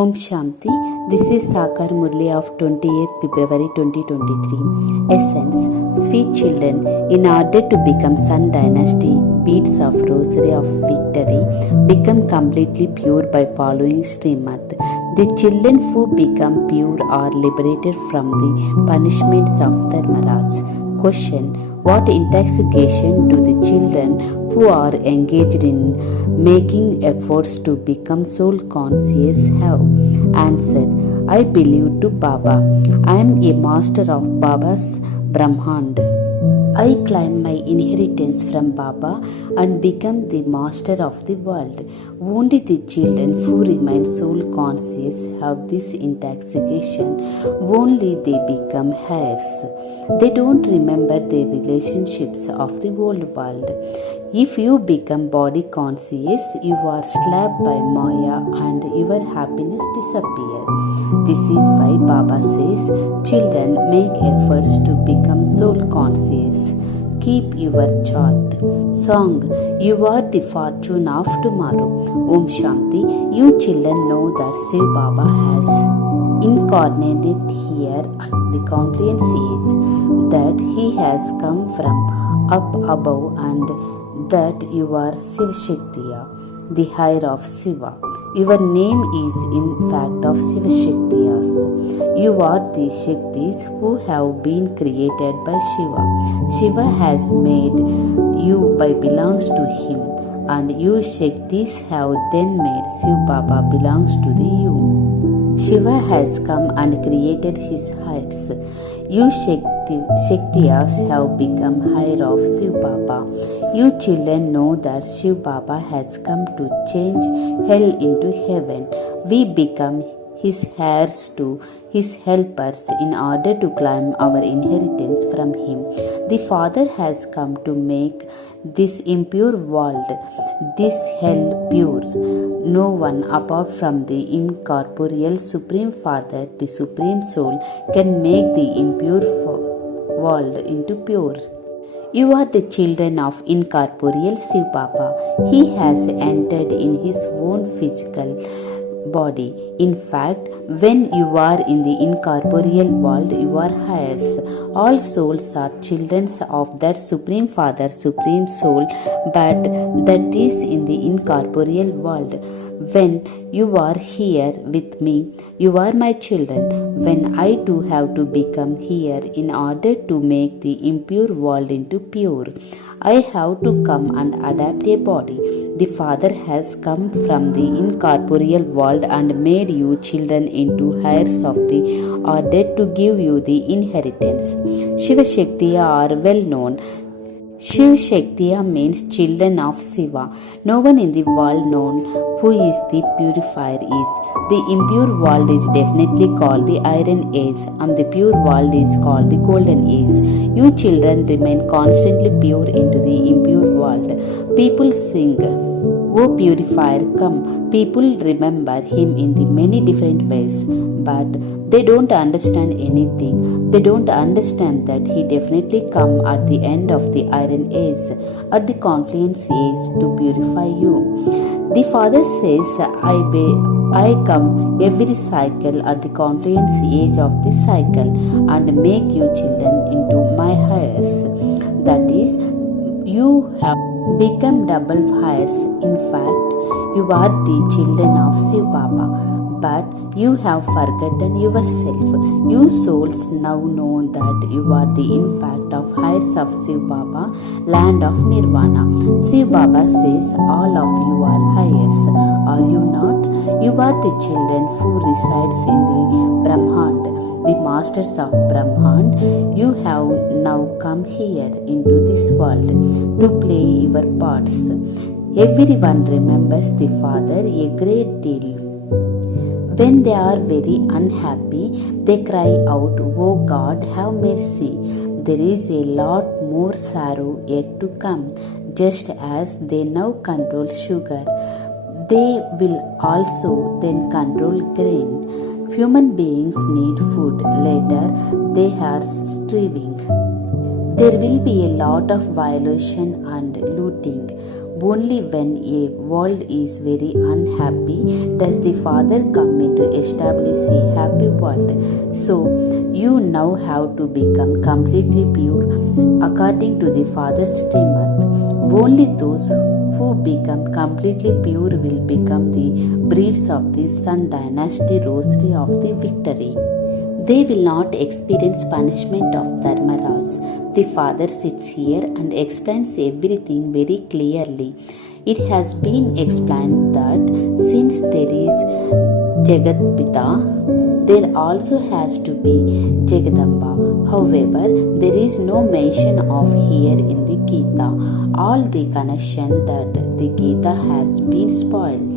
Om Shanti. This is Sakar Murli of 28th February 2023. Essence. Sweet children, in order to become Sun Dynasty, beads of rosary of victory, become completely pure by following Srimad. The children who become pure are liberated from the punishments of Dharmaraj. Question. What intoxication do the children who are engaged in making efforts to become soul conscious have? Answer. I believe to Baba. I am a master of Baba's Brahmand. I claim my inheritance from Baba and become the master of the world. Only the children who remain soul conscious have this intoxication. Only they become heirs. They don't remember the relationships of the old world. If you become body conscious, you are slapped by Maya and your happiness disappears. This is why Baba says, children, make efforts to become soul conscious. Keep your chart. Song. You are the fortune of tomorrow. Om Shanti. You children know that Shiv Baba has incarnated here at the confluence age, that he has come from up above and that you are Shiva Shaktiya, the higher of Shiva. Your name is in fact of Shiva Shaktiyas. You are the Shaktis who have been created by Shiva. Shiva has made you by belongs to him, and you Shaktis have then made Shiv Baba belongs to the you. Shiva has come and created his heights. You Shaktiyas have become higher of Shiv Baba. You children know that Shiv Baba has come to change hell into heaven. We become his heirs to his helpers in order to claim our inheritance from him. The Father has come to make this impure world, this hell, pure. No one apart from the incorporeal Supreme Father, the Supreme Soul, can make the impure world into pure. You are the children of incorporeal Shiv Baba. He has entered in his own physical body. In fact, when you are in the incorporeal world, you are heirs. All souls are children of that Supreme Father, Supreme Soul, but that is in the incorporeal world. When you are here with me, you are my children. When I too have to become here in order to make the impure world into pure, I have to come and adapt a body. The Father has come from the incorporeal world and made you children into heirs of the order to give you the inheritance. Shiva Shaktiya are well known. Shiv Shaktiya means children of Shiva. No one in the world known who is the purifier is. The impure world is definitely called the Iron Age, and the pure world is called the Golden Age. You children remain constantly pure into the impure world. People sing, "O purifier, come." People remember him in the many different ways, but they don't understand anything. They don't understand that he definitely come at the end of the Iron Age, at the confluence age, to purify you. The Father says, I come every cycle at the confluence age of the cycle and make you children into my heirs. That is, you have become double heirs. In fact, you are the children of Shiv Baba, but you have forgotten yourself. You souls now know that you are the in fact of heirs of Shiv Baba, land of Nirvana. Shiv Baba says all of you are heirs. Are you not? You are the children who resides in the Brahmand, the masters of Brahmand. You have now come here into this world to play your parts. Everyone remembers the Father a great deal. When they are very unhappy, they cry out, "Oh God, have mercy." There is a lot more sorrow yet to come. Just as they now control sugar, they will also then control grain. Human beings need food. Later, they are starving. There will be a lot of violation and looting. Only when a world is very unhappy does the Father come in to establish a happy world. So, you now have to become completely pure according to the Father's Srimad. Only those who become completely pure will become the breeds of the Sun Dynasty Rosary of the Victory. They will not experience punishment of Dharmaraj. The Father sits here and explains everything very clearly. It has been explained that since there is Jagatpita, there also has to be Jagadamba. However, there is no mention of here in the Gita. All the connection that the Gita has been spoiled.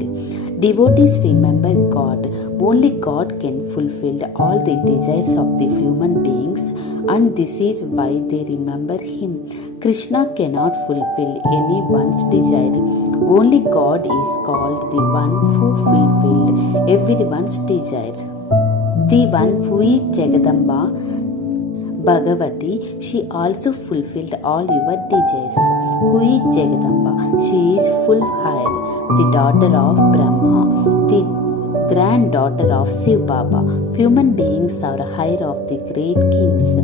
Devotees remember God. Only God can fulfill all the desires of the human beings, and this is why they remember Him. Krishna cannot fulfill anyone's desire. Only God is called the one who fulfilled everyone's desire. The one who is Jagadamba, Bhagavati, she also fulfilled all your desires. Who is Jagadamba? She is full higher, the daughter of Brahma, the granddaughter of Shiv Baba. Human beings are higher of the great kings.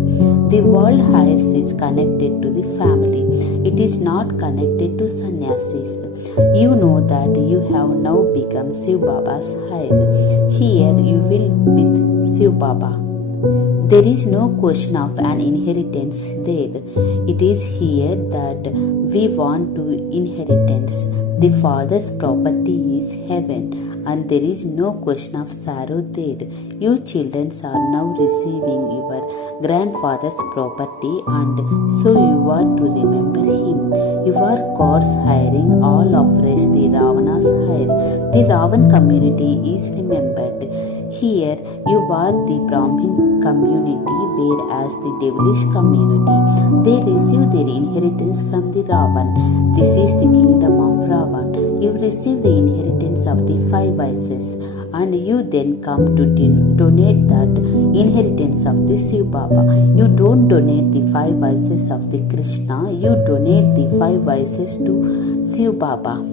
The world higher is connected to the family. It is not connected to sannyasis. You know that you have now become Shiv Baba's higher. Here you will with Shiv Baba. There is no question of an inheritance there. It is here that we want to inheritance. The Father's property is heaven, and there is no question of sorrow there. You children are now receiving your grandfather's property, and so you are to remember him. You are God's hiring, all of rest the Ravana's hire. The Ravan community is remembered. Here you are the Brahmin community, whereas the devilish community, they receive their inheritance from the Ravan. This is the kingdom of Ravan. You receive the inheritance of the 5 vices, and you then come to donate that inheritance of the Shiv Baba. You don't donate the 5 vices of the Krishna, you donate the 5 vices to Shiv Baba.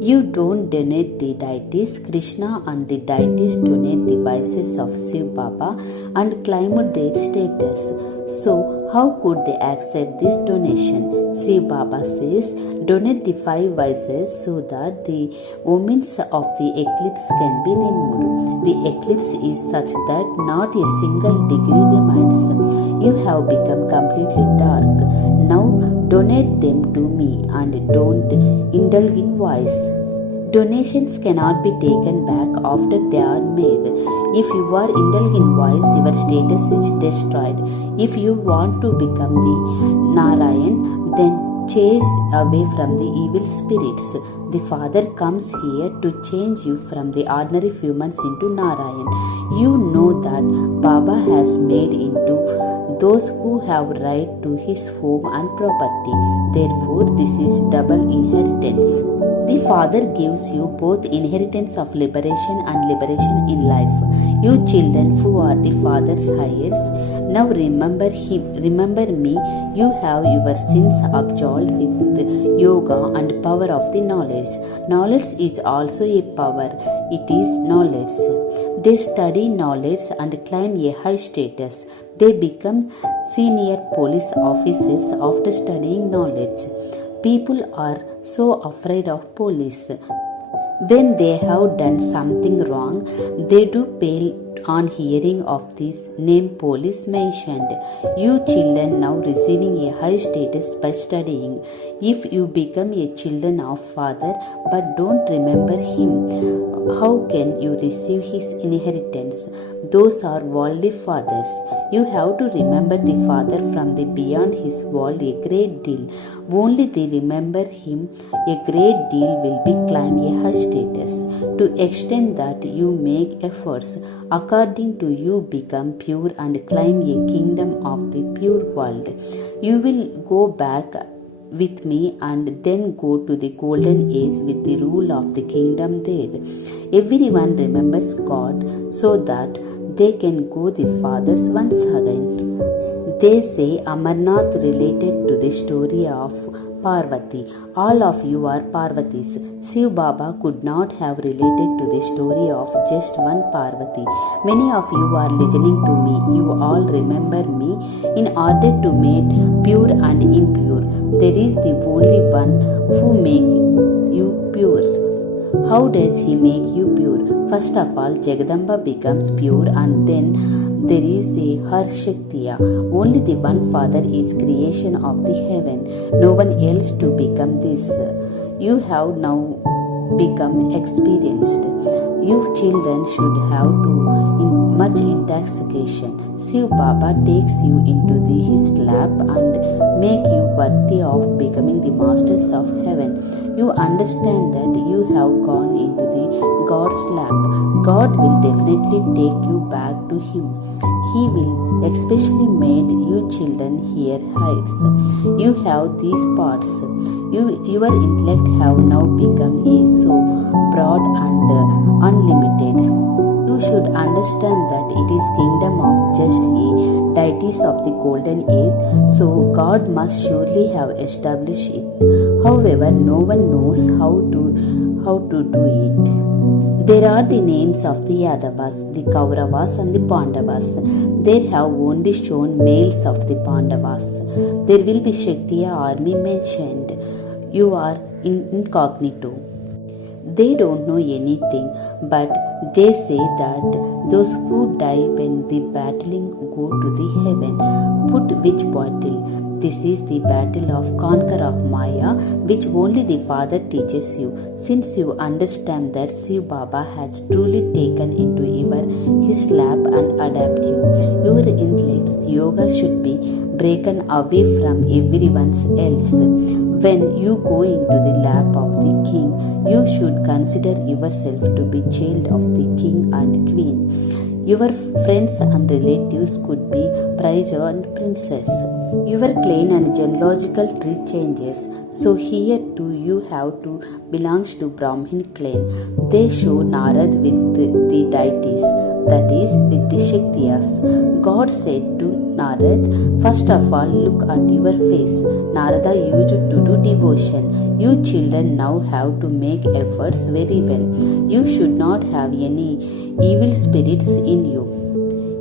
You don't donate the deities. Krishna and the deities donate the vices of Shiv Baba and claim their status. So, how could they accept this donation? Shiv Baba says, donate the 5 vices so that the omens of the eclipse can be removed. The eclipse is such that not a single degree remains. You have become completely dark. Now, donate them to me and don't indulge in vice. Donations cannot be taken back after they are made. If you are indulging in vice, your status is destroyed. If you want to become the Narayan, then chase away from the evil spirits. The Father comes here to change you from the ordinary humans into Narayan. You know that Baba has made into those who have right to his home and property. Therefore, this is double inheritance. The Father gives you both inheritance of liberation and liberation in life. You children who are the Father's heirs, now remember Him, remember me. You have your sins absolved with yoga and power of the knowledge. Knowledge is also a power. It is knowledge. They study knowledge and climb a high status. They become senior police officers after studying knowledge. People are so afraid of police. When they have done something wrong, they do pale on hearing of this name police mentioned. You children now receiving a high status by studying. If you become a children of Father but don't remember Him, how can you receive His inheritance? Those are worldly fathers. You have to remember the Father from the beyond His world a great deal. Only they remember Him, a great deal will be climb a high status. To extend that, you make efforts. According to you become pure and climb a kingdom of the pure world. You will go back with me and then go to the golden age with the rule of the kingdom there. Everyone remembers God so that they can go the fathers once again. They say Amarnath related to the story of Parvati. All of you are Parvatis. Shiv Baba could not have related to the story of just one Parvati. Many of you are listening to me. You all remember me. In order to make pure and impure, there is the only one who make you pure. How does he make you pure? First of all, Jagadamba becomes pure, and then there is a Har Shaktiya. Only the one Father is creation of the heaven. No one else to become this. You have now become experienced. You children should have much intoxication. Shiv Baba takes you into his lap and make you worthy of becoming the masters of heaven. You understand that you have gone into the God's lap. God will definitely take you back to Him. He will especially made you children hear heights. You have these parts. Your intellect have now become so broad and unlimited. You should understand that it is kingdom of just deities of the golden age, so God must surely have established it. However, no one knows how to do it. There are the names of the Yadavas, the Kauravas and the Pandavas. They have only shown males of the Pandavas. There will be Shaktiya army mentioned. You are incognito. They don't know anything, but they say that those who die when the battling go to the heaven. Put which battle? This is the battle of conquer of Maya, which only the Father teaches you. Since you understand that Shiv Baba has truly taken into his lap and adapt you, your intellect's yoga should be broken away from everyone else. When you go into the lap of the king, you should consider yourself to be child of the king and queen. Your friends and relatives could be prince and princess. Your clan and genealogical tree changes, so here too you have to belongs to Brahmin clan. They show Narad with the deities, that is with the Shaktiyas. God said to Narad, first of all look at your face. Narada used to do devotion. You children now have to make efforts very well. You should not have any evil spirits in you.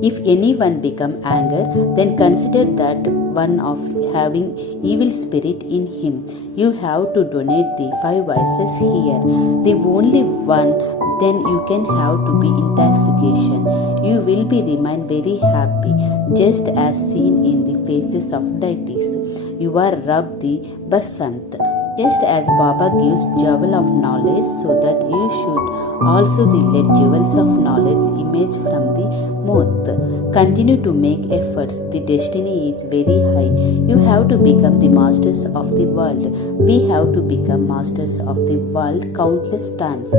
If anyone become anger, then consider that one of having evil spirit in him. You have to donate the 5 vices here. The only one, then you can have to be intoxication. You will be remain very happy, just as seen in the faces of deities. You are Rab the Basant. Just as Baba gives jewel of knowledge, so that you should also let jewels of knowledge emerge from the mouth. Continue to make efforts. The destiny is very high. You have to become the masters of the world. We have to become masters of the world countless times.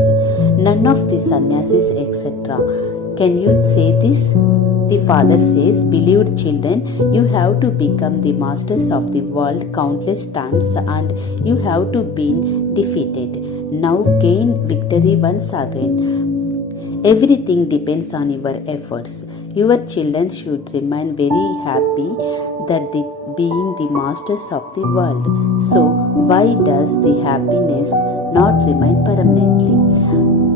None of the sannyasis, etc. Can you say this? The Father says, beloved children, you have to become the masters of the world countless times and you have to be defeated. Now gain victory once again. Everything depends on your efforts. Your children should remain very happy that they being the masters of the world. So why does the happiness not remain permanently?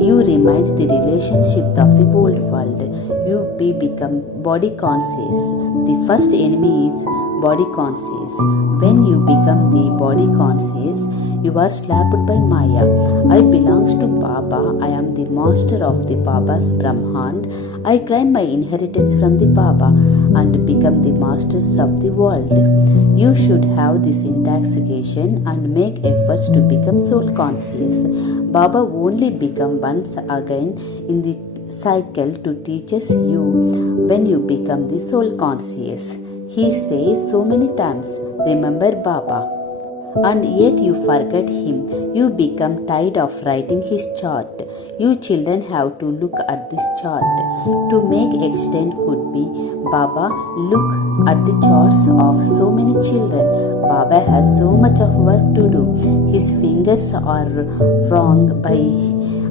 You remain the relationship of the old world. You become body conscious. The first enemy is body conscious. When you become the body conscious, you are slapped by Maya. I belongs to Baba. I am the master of the Baba's Brahmand. I claim my inheritance from the Baba and become the masters of the world. You should have this intoxication and make efforts to become soul conscious. Baba only become once again in the cycle to teach us you when you become the soul conscious. He says so many times, remember Baba. And yet you forget him. You become tired of writing his chart. You children have to look at this chart. To make extent could be Baba, look at the charts of so many children. Baba has so much of work to do. His fingers are wrong by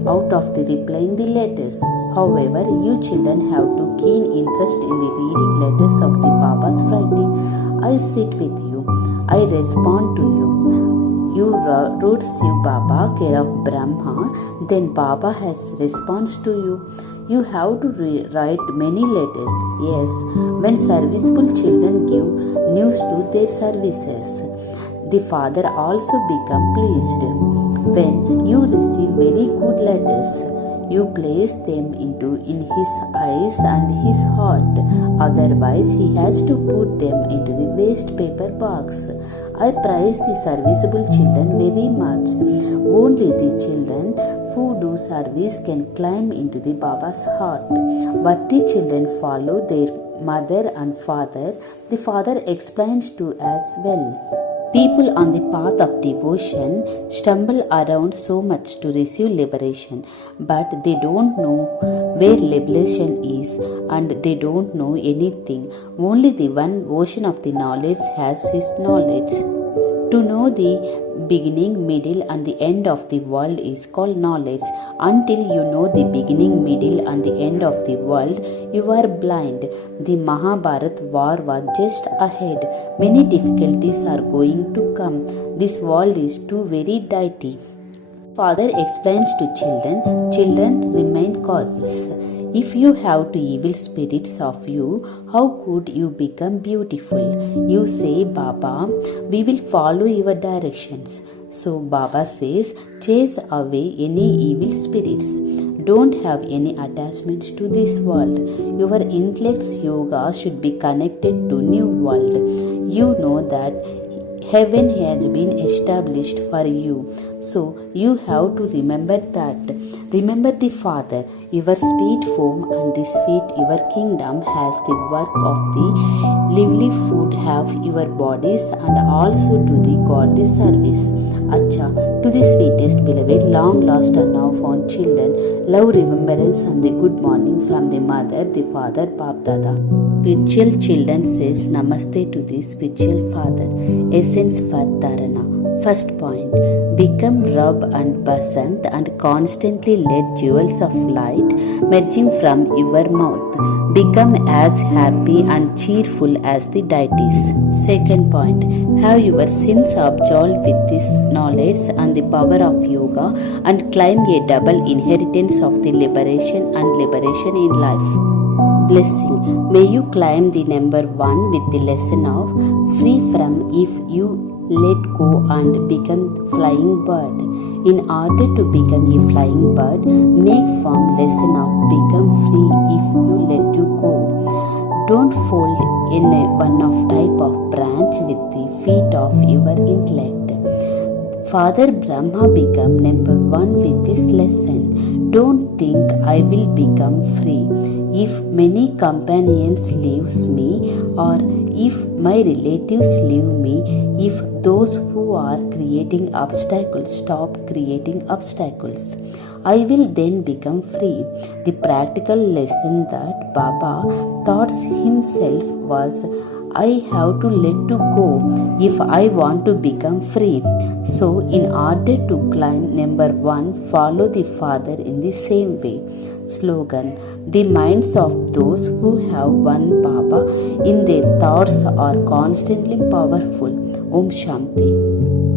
out of the replying the letters. However, you children have to keen interest in the reading letters of the Baba's writing. I sit with you. I respond to you. you wrote Shiv Baba, care of Brahma, then Baba has response to you. You have to write many letters. Yes, when serviceable children give news to their services, the father also become pleased. When you receive very good letters, you place them in his eyes and his heart. Otherwise, he has to put them into the waste paper box. I praise the serviceable children very much. Only the children who do service can climb into the Baba's heart. But the children follow their mother and father. The father explains to as well. People on the path of devotion stumble around so much to receive liberation, but they don't know where liberation is and they don't know anything. Only the one ocean of the knowledge has his knowledge. To know the beginning, middle, and the end of the world is called knowledge. Until you know the beginning, middle, and the end of the world, you are blind. The Mahabharata war was just ahead. Many difficulties are going to come. This world is too very dirty. Father explains to children remain causes. If you have two evil spirits of you, how could you become beautiful? You say, Baba, we will follow your directions. So Baba says, chase away any evil spirits. Don't have any attachments to this world. Your intellect's yoga should be connected to new world. You know that heaven has been established for you. So you have to remember that. Remember the Father, your sweet form, and this feet, your kingdom has the work of the lively food, have your bodies, and also do the godly service. Acha, to the sweetest beloved, long lost and now found children, love, remembrance, and the good morning from the mother, the father, Bap Dada. Spiritual children says Namaste to the spiritual father. Essence for Dharana. First point, become Rab and Basant and constantly let jewels of light merging from your mouth. Become as happy and cheerful as the deities. Second point, have your sins absolved with this knowledge and the power of yoga and claim a double inheritance of the liberation and liberation in life. Blessing. May you climb the number 1 with the lesson of free from if you let go and become flying bird. In order to become a flying bird, make firm lesson of become free if you let you go. Don't fold in one of type of branch with the feet of your intellect. Father Brahma become number 1 with this lesson. Don't think I will become free if many companions leaves me, or if my relatives leave me, if those who are creating obstacles stop creating obstacles. I will then become free. The practical lesson that Baba taught himself was, I have to let go if I want to become free. So in order to climb number 1, follow the Father in the same way. Slogan. The minds of those who have one Baba in their thoughts are constantly powerful. Om Shanti.